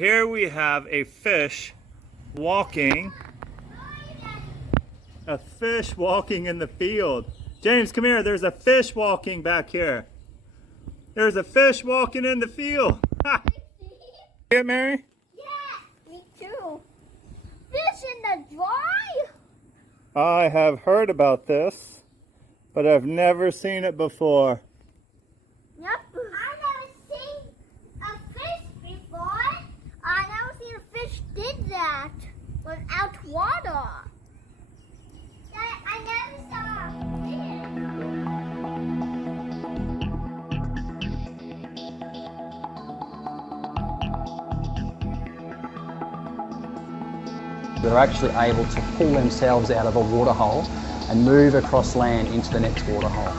here we have a fish walking. A fish walking in the field. James, come here. There's a fish walking back here. There's a fish walking in the field. See it, Mary? Yeah, me too. Fish in the dry? I have heard about this, but I've never seen it before. Yep. I never seen a fish before. I never seen a fish did that without water. I never saw a fish. They're actually able to pull themselves out of a water hole and move across land into the next water hole.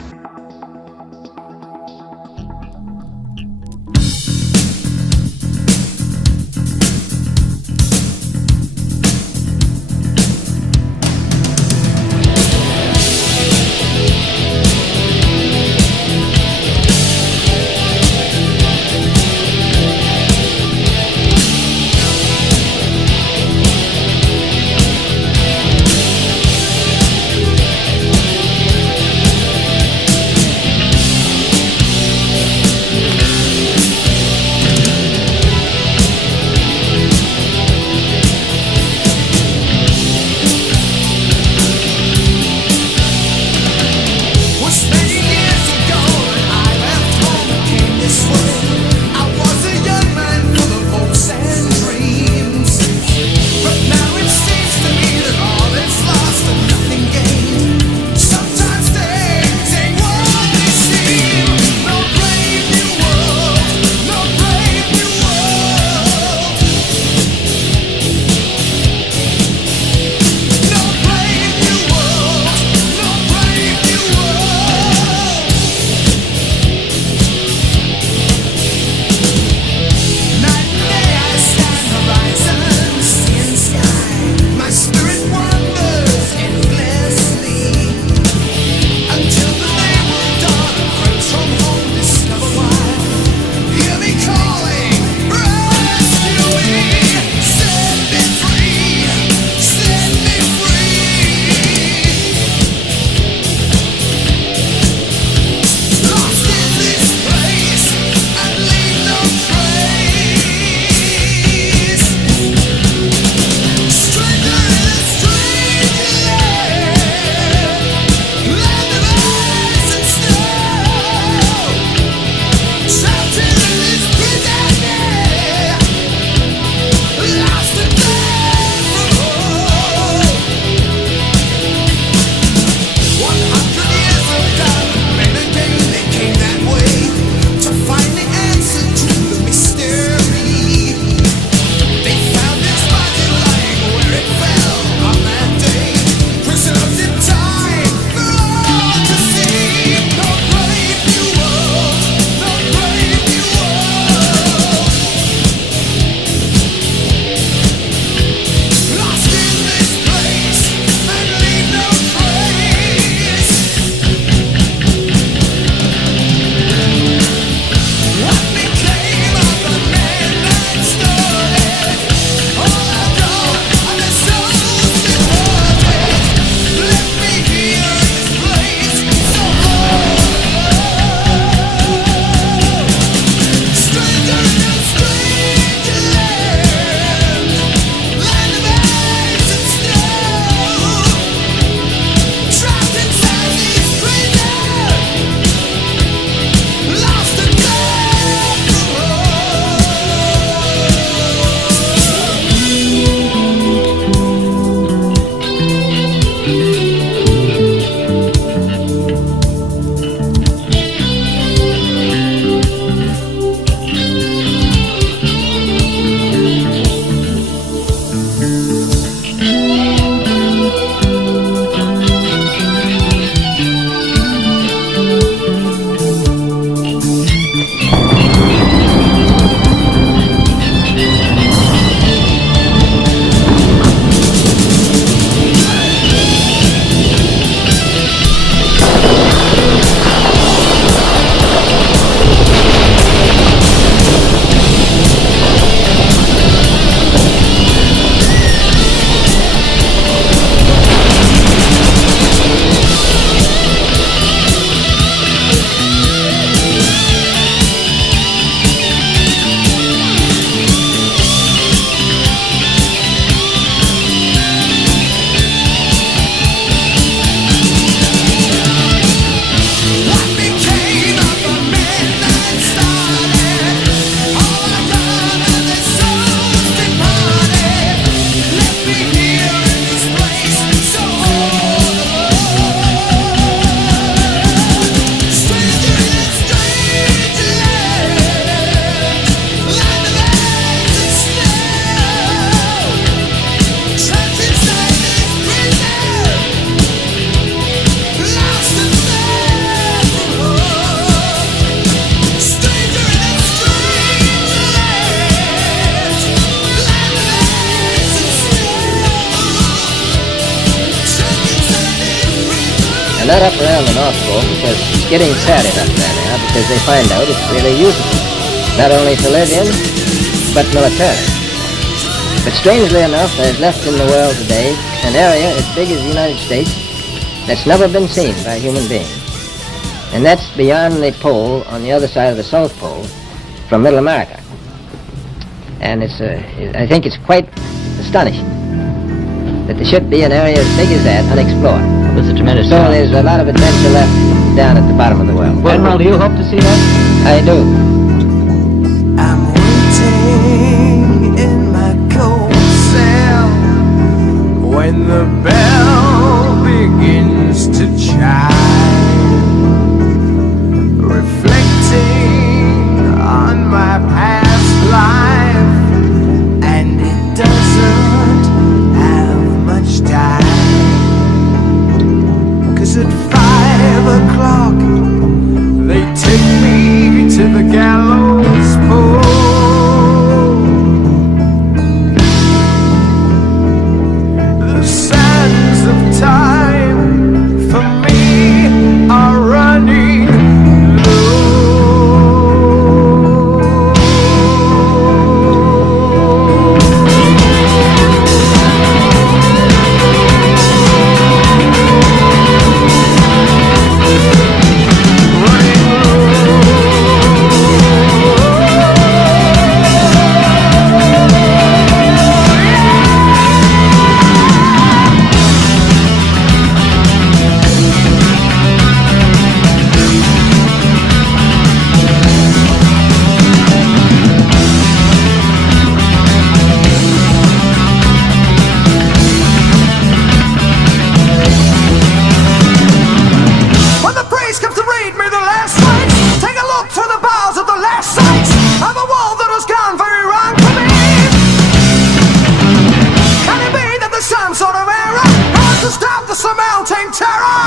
not up around the North Pole because it's getting sad enough there now because they find out it's really useful, not only to live in, but militarily. But strangely enough, there's left in the world today an area as big as the United States that's never been seen by human beings. And that's beyond the pole on the other side of the South Pole from Middle America. And I think it's quite astonishing that there should be an area as big as that unexplored. It's a tremendous So there's a lot of adventure left down at the bottom of the world. Admiral, do you hope to see that? I do. I'm waiting in my cold cell when the bell begins to chime, reflecting on my past life, and it doesn't have much time. 'Cause at 5 o'clock they take me to the gallows pole. The sands of time for me are running low. When the priest comes to read me the last rites, take a look through the bars of the last sights of a world that has gone very wrong for me. Can it be that there's some sort of error? How to stop the surmounting terror?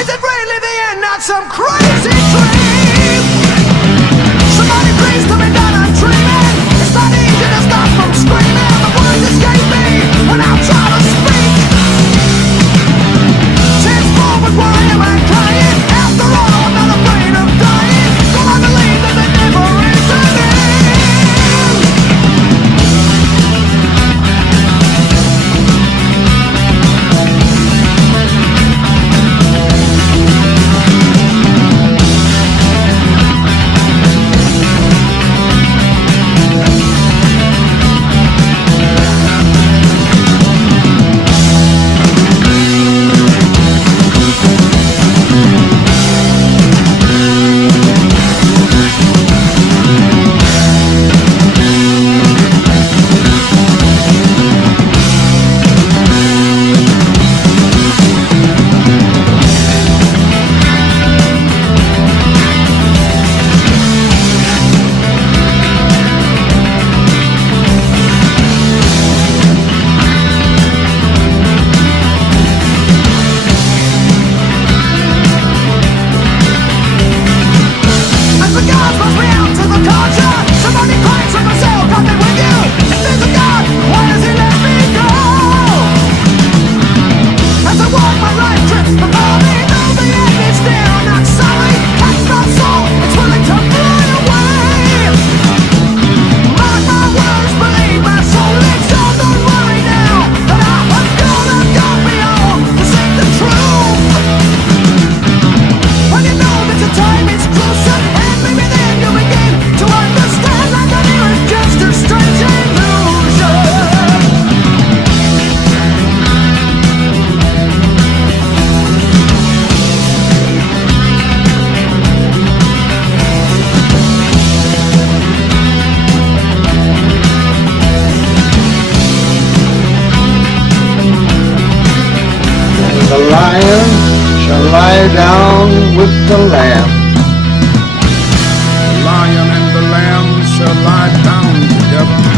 Is it really the end, not some crazy dream? Somebody please tell me that I'm dreaming. It's not easy to stop from screaming. The words escape me when I try to speak. Change forward, why am I crying? After all, I'm not afraid of dying. So I believe that there never is an end. As the gods must be out to the culture, somebody cries from myself, got me with you. If there's a God, why does he let me go? As I walk, my life drifts before me. Though the end is near, I'm not sorry. Catch my soul, it's willing to fly away. Mark my words, believe my soul lives on. Don't worry now, that I have gone beyond to seek the truth. When you know that the time is closer, and maybe then you'll begin to understand that the near is just a strange illusion. The lion shall lie down with the lamb. The lion and the lamb shall lie down together.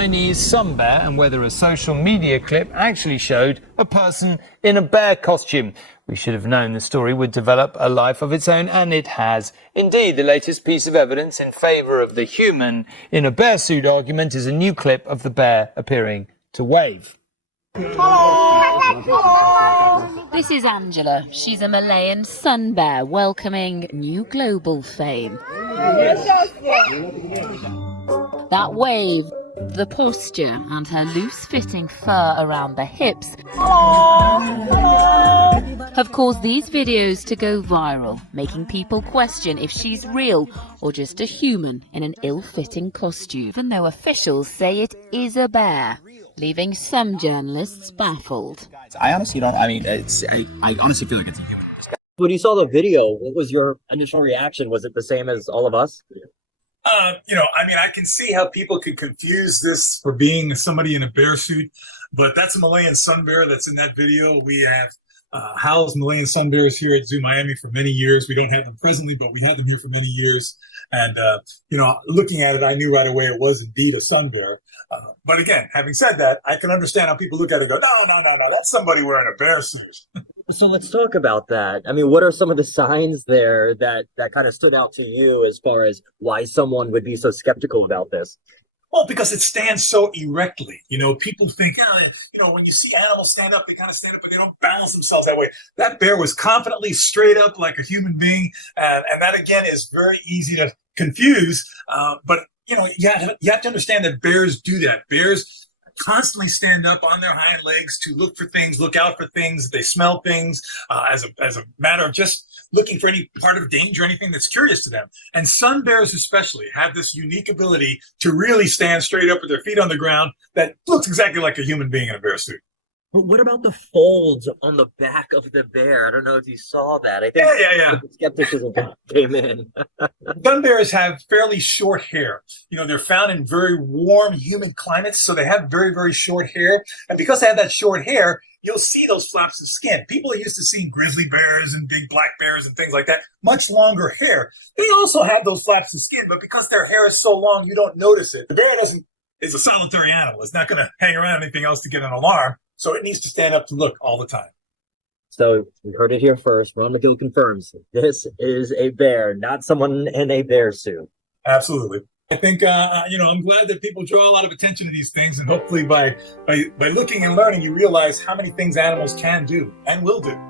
Chinese sun bear and whether a social media clip actually showed a person in a bear costume. We should have known the story would develop a life of its own, and it has. Indeed, the latest piece of evidence in favour of the human in a bear suit argument is a new clip of the bear appearing to wave. This is Angela. She's a Malayan sun bear welcoming new global fame. That wave, the posture, and her loose-fitting fur around the hips have caused these videos to go viral, making people question if she's real or just a human in an ill-fitting costume, even though officials say it is a bear, leaving some journalists baffled. I honestly don't. I mean, I honestly feel like it's a human. When you saw the video, what was your initial reaction? Was it the same as all of us? I can see how people could confuse this for being somebody in a bear suit, but that's a Malayan sun bear that's in that video. We have housed Malayan sun bears here at Zoo Miami for many years. We don't have them presently, but we had them here for many years. And, looking at it, I knew right away it was indeed a sun bear. But again, having said that, I can understand how people look at it and go, no, that's somebody wearing a bear suit. So let's talk about that. I mean, what are some of the signs there that kind of stood out to you as far as why someone would be so skeptical about this? Well, because it stands so erectly. People think, when you see animals stand up, they kind of stand up, but they don't balance themselves that way. That bear was confidently straight up like a human being. And that, again, is very easy to confuse. But you have to understand that bears do that. Bears constantly stand up on their hind legs to look for things, look out for things. They smell things as a matter of just looking for any part of danger, anything that's curious to them. And sun bears especially have this unique ability to really stand straight up with their feet on the ground that looks exactly like a human being in a bear suit. But what about the folds on the back of the bear? I don't know if you saw that. I think Yeah. skepticism came in. Sun bears have fairly short hair. They're found in very warm, humid climates, so they have very, very short hair. And because they have that short hair, you'll see those flaps of skin. People are used to seeing grizzly bears and big black bears and things like that, much longer hair. They also have those flaps of skin, but because their hair is so long, you don't notice it. The bear is a solitary animal. It's not going to hang around anything else to get an alarm. So it needs to stand up to look all the time. So we heard it here first. Ron McGill confirms this is a bear, not someone in a bear suit. Absolutely. I think, I'm glad that people draw a lot of attention to these things. And hopefully by looking and learning, you realize how many things animals can do and will do.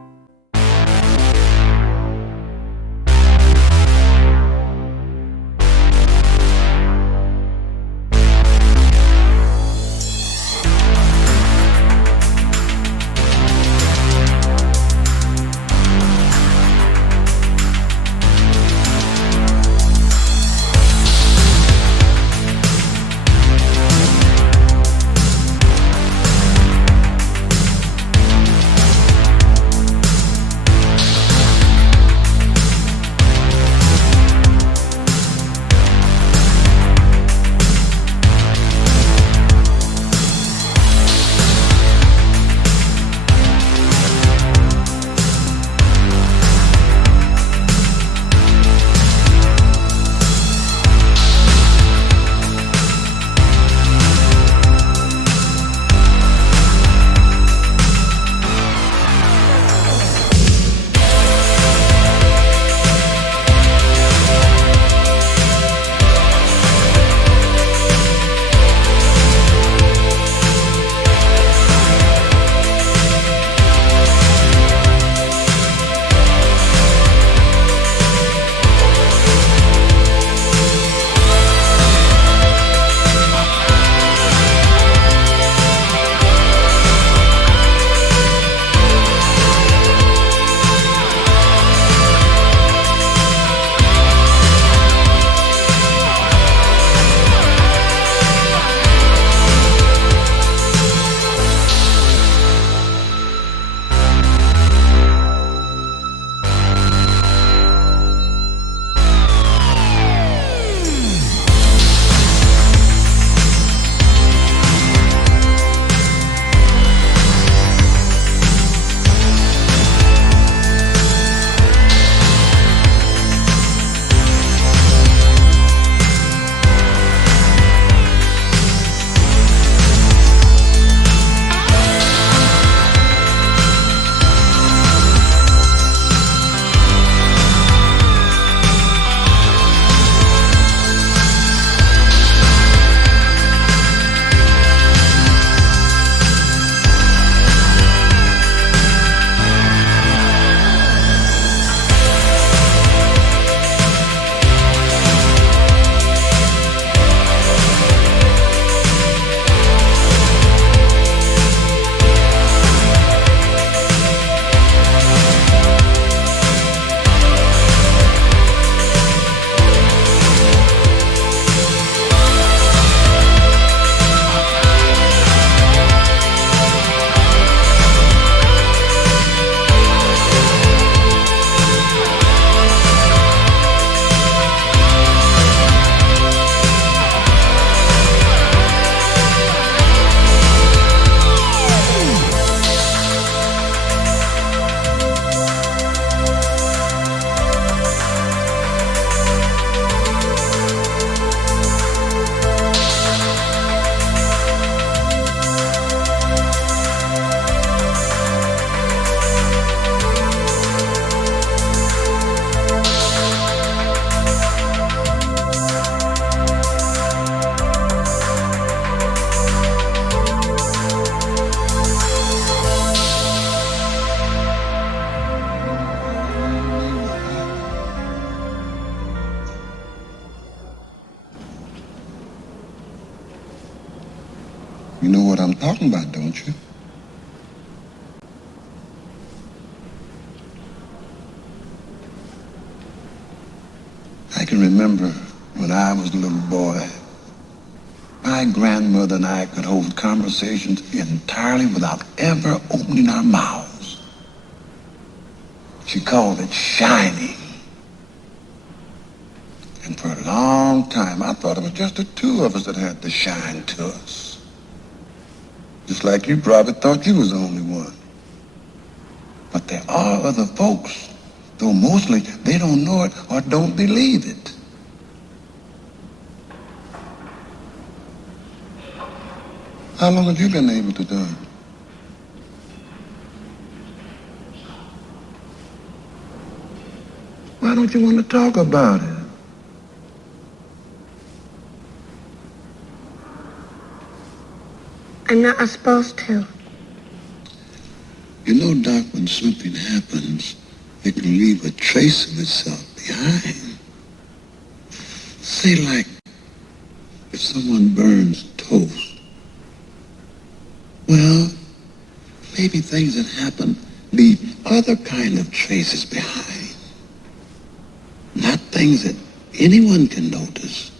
what I'm talking about, don't you? I can remember when I was a little boy, my grandmother and I could hold conversations entirely without ever opening our mouths. She called it shining. And for a long time, I thought it was just the two of us that had the shine to us. Just like you probably thought you was the only one. But there are other folks, though mostly they don't know it or don't believe it. How long have you been able to do it? Why don't you want to talk about it? I'm not supposed to. You know, Doc, when something happens, it can leave a trace of itself behind. Say, like, if someone burns toast. Well, maybe things that happen leave other kind of traces behind. Not things that anyone can notice,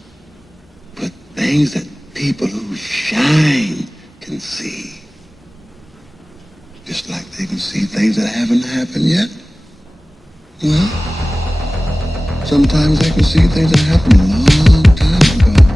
but things that people who shine can see. Just like they can see things that haven't happened yet. Well, sometimes they can see things that happened a long time ago.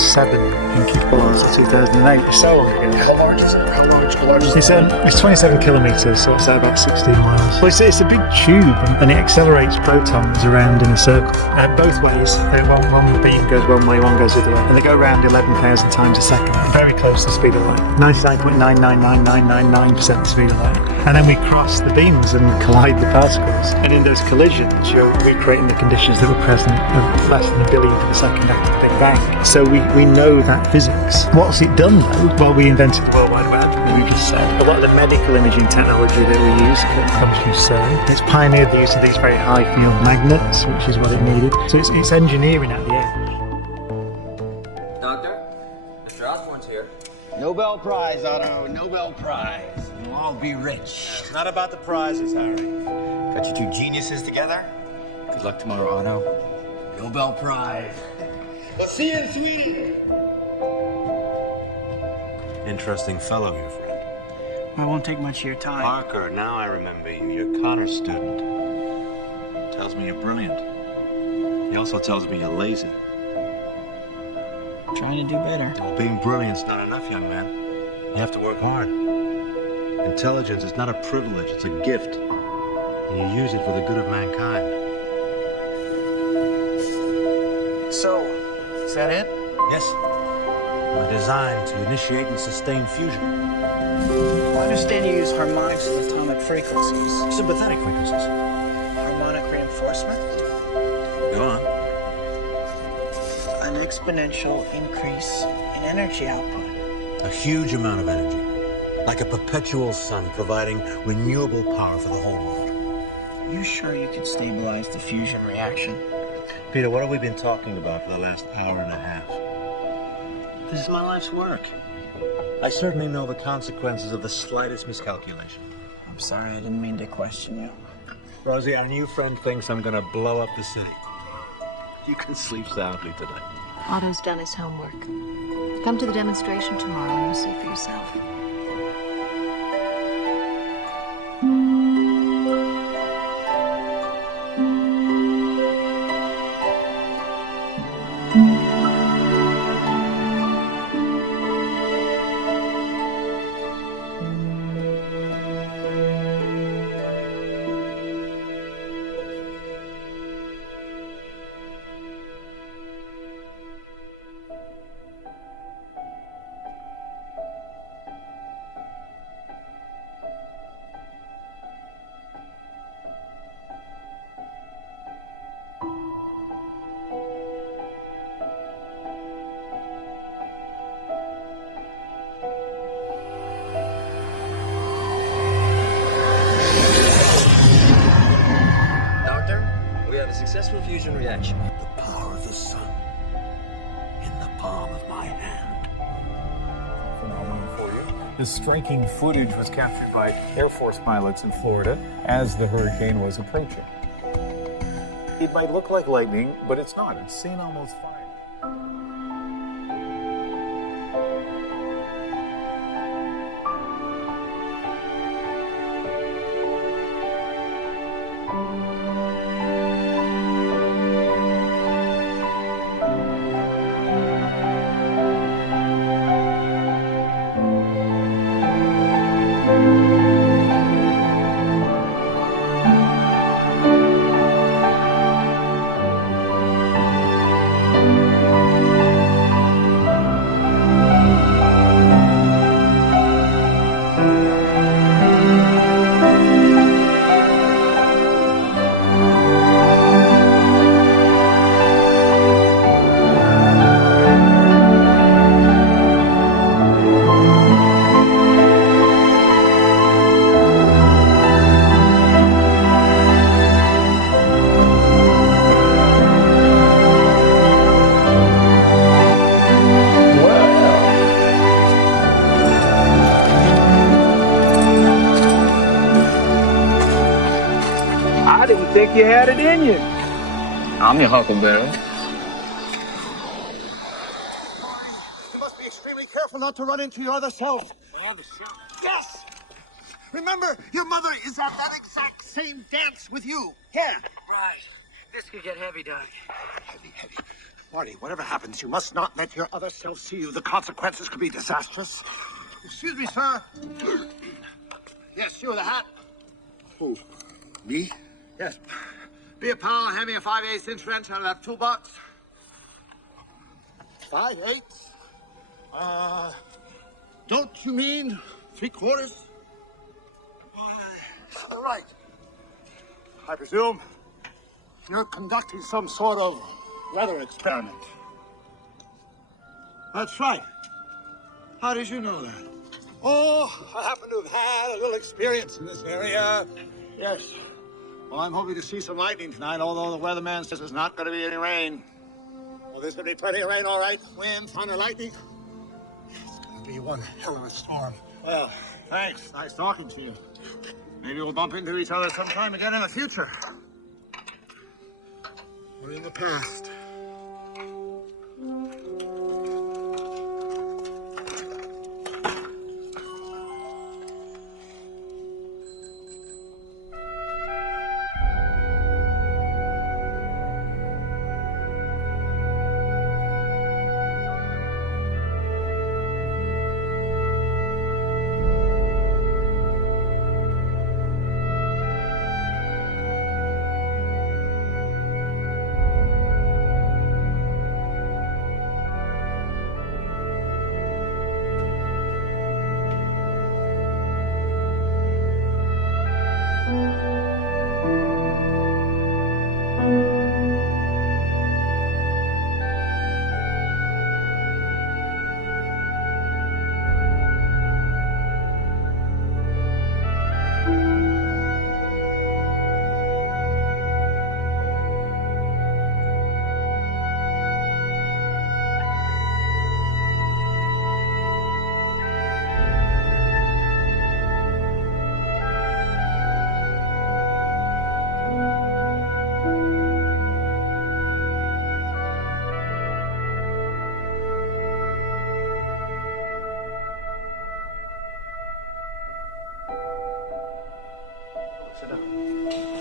2007, I think it was, or 2008. So long ago. How large is it? How large is it? It's 27 kilometres, so it's about 16 miles. Well, it's a big tube, and it accelerates protons around in a circle, both ways. One beam goes one way, one goes the other way, and they go around 11,000 times a second, very close to the speed of light, 99.999999% the speed of light. And then we cross the beams and collide the particles, and in those collisions, you're recreating the conditions that were present of less than a billionth of a second after the Big Bang. So we know that physics. What's it done though? Well, we invented the World Wide Web. We just said a lot of the medical imaging technology that we use comes from CERN. It's pioneered the use of these very high field magnets, which is what it needed. So it's engineering at the end. Doctor, Mr. Osborne's here. Nobel Prize, Otto. Nobel Prize. You'll all be rich. It's not about the prizes, Harry. Got you two geniuses together. Good luck tomorrow, Otto. Nobel Prize. We'll see you in Sweden. Interesting fellow, your friend. I won't take much of your time. Parker, now I remember you. You're a Connor student. Tells me you're brilliant. He also tells me you're lazy. Trying to do better. Well, being brilliant's not enough, young man. You have to work hard. Intelligence is not a privilege, it's a gift. And you use it for the good of mankind. So, is that it? Yes. We're designed to initiate and sustain fusion. I understand you use harmonics with atomic frequencies. Sympathetic frequencies. Harmonic reinforcement? Go on. An exponential increase in energy output. A huge amount of energy. Like a perpetual sun providing renewable power for the whole world. Are you sure you could stabilize the fusion reaction? Peter, what have we been talking about for the last hour and a half? This is my life's work. I certainly know the consequences of the slightest miscalculation. I'm sorry, I didn't mean to question you. Rosie, our new friend thinks I'm gonna blow up the city. You can sleep soundly tonight. Otto's done his homework. Come to the demonstration tomorrow and you'll see for yourself. Successful fusion reaction. The power of the sun in the palm of my hand. Phenomenon for you. This striking footage was captured by Air Force pilots in Florida as the hurricane was approaching. It might look like lightning, but it's not. It's seen almost fire. Think you had it in you. I'm your Huckleberry. You must be extremely careful not to run into your other self. Other self? Yes! Remember, your mother is at that exact same dance with you. Yeah. Right. This could get heavy, Doug. Heavy. Marty, whatever happens, you must not let your other self see you. The consequences could be disastrous. Excuse me, sir. Yes, you with the hat. Who? Me? Yes. Be a pal, hand me a 5/8 inch wrench out of that toolbox. 5/8? Don't you mean 3/4? All right. I presume you're conducting some sort of weather experiment. That's right. How did you know that? Oh, I happen to have had a little experience in this area. Yes. Well, I'm hoping to see some lightning tonight, although the weatherman says there's not going to be any rain. Well, there's going to be plenty of rain, all right. Wind, thunder, lightning. It's going to be one hell of a storm. Well, thanks. Nice talking to you. Maybe we'll bump into each other sometime again in the future. Or in the past.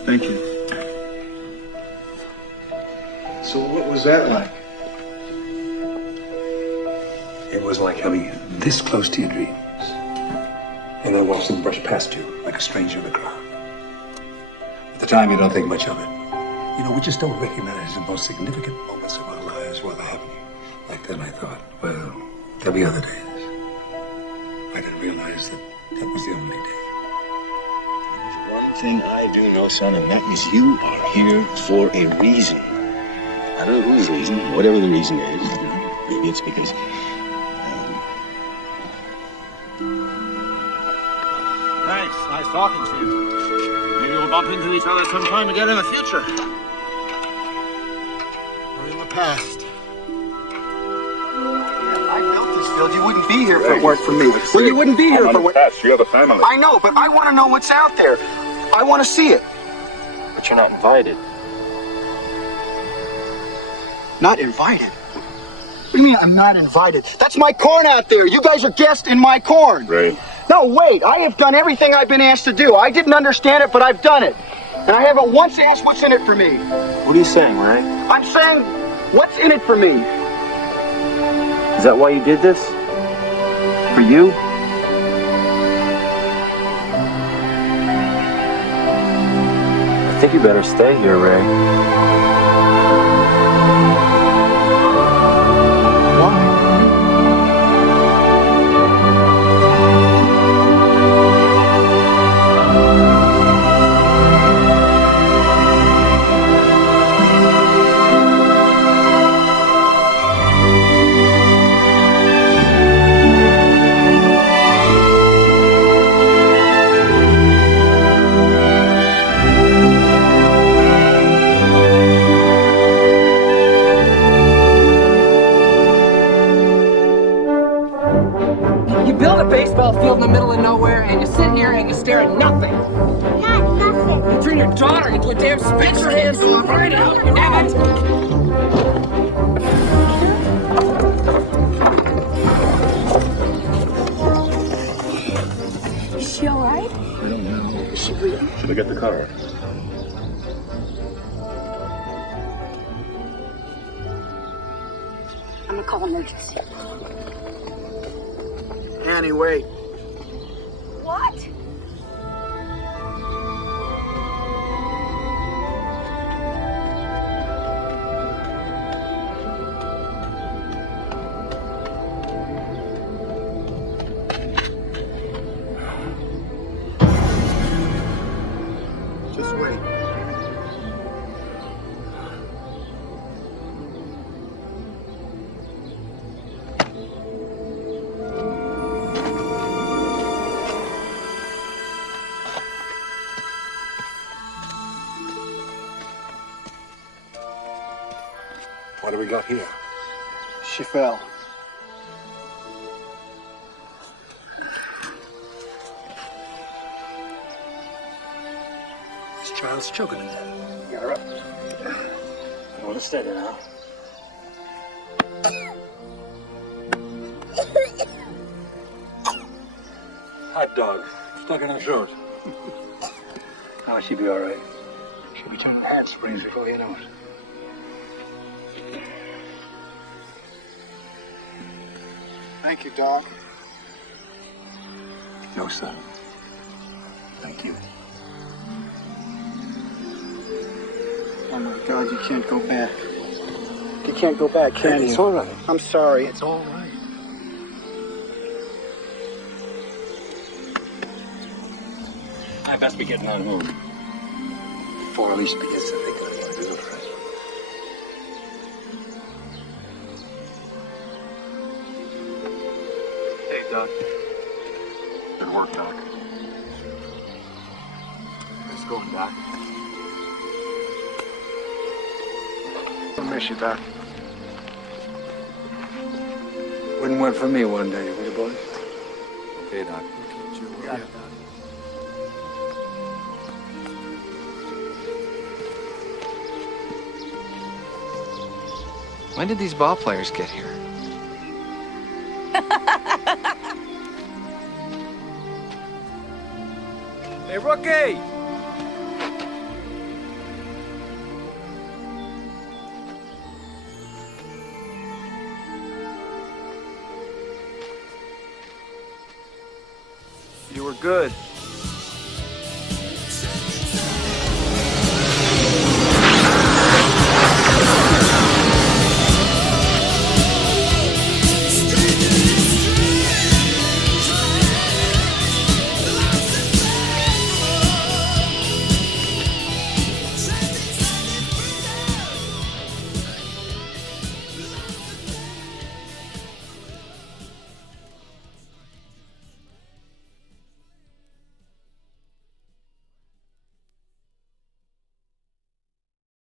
Thank you. So what was that like? It was like having this close to your dreams. And I watched them brush past you like a stranger in the crowd. At the time, you don't think much of it. You know, we just don't recognize the most significant moments of our lives while they're happening. Back then, I thought, well, there'll be other days. I didn't realize that that was the only day. One thing I do know, son, and that is you are here for a reason. I don't know whose reason, whatever the reason is. You know, maybe it's because... Thanks. Nice talking to you. Maybe we'll bump into each other sometime again in the future. Or in the past. If I built this field, you wouldn't be here if it weren't for me. Well, you wouldn't be here if it weren't... You're the family. I know, but I want to know what's out there. I want to see it. But you're not invited. Not invited? What do you mean I'm not invited? That's my corn out there. You guys are guests in my corn. Ray. No, wait. I have done everything I've been asked to do. I didn't understand it, but I've done it. And I haven't once asked what's in it for me. What are you saying, Ray? I'm saying, what's in it for me? Is that why you did this? For you? I think you better stay here, Ray. Baseball field in the middle of nowhere, and you sit here and you stare at nothing. Not nothing. You turn your daughter into a damn Spencer hand saw right out, you damn it! Is she all right? I don't know. Is she real? Should I get the car? call emergency. Annie, wait. What? Just wait. What do we got here? She fell. This child's choking to death. Get her up. You want to stay there now? Hot dog. Stuck in her throat. Now she'll be all right. She'll be turning heart springs before you know it. Thank you, Doc. No, sir. Thank you. Oh my God, you can't go back. You can't go back, can you? It's all right. I'm sorry. It's all right. I best be getting on home. Before at least begins to think what I want to do for it. Hey, Doc. Good work, Doc. Let's go, Doc. I'll miss you, Doc. Wouldn't work for me one day, would you, boys? Okay, Doc. Got it, Doc. When did these ball players get here? Hey, rookie! You were good.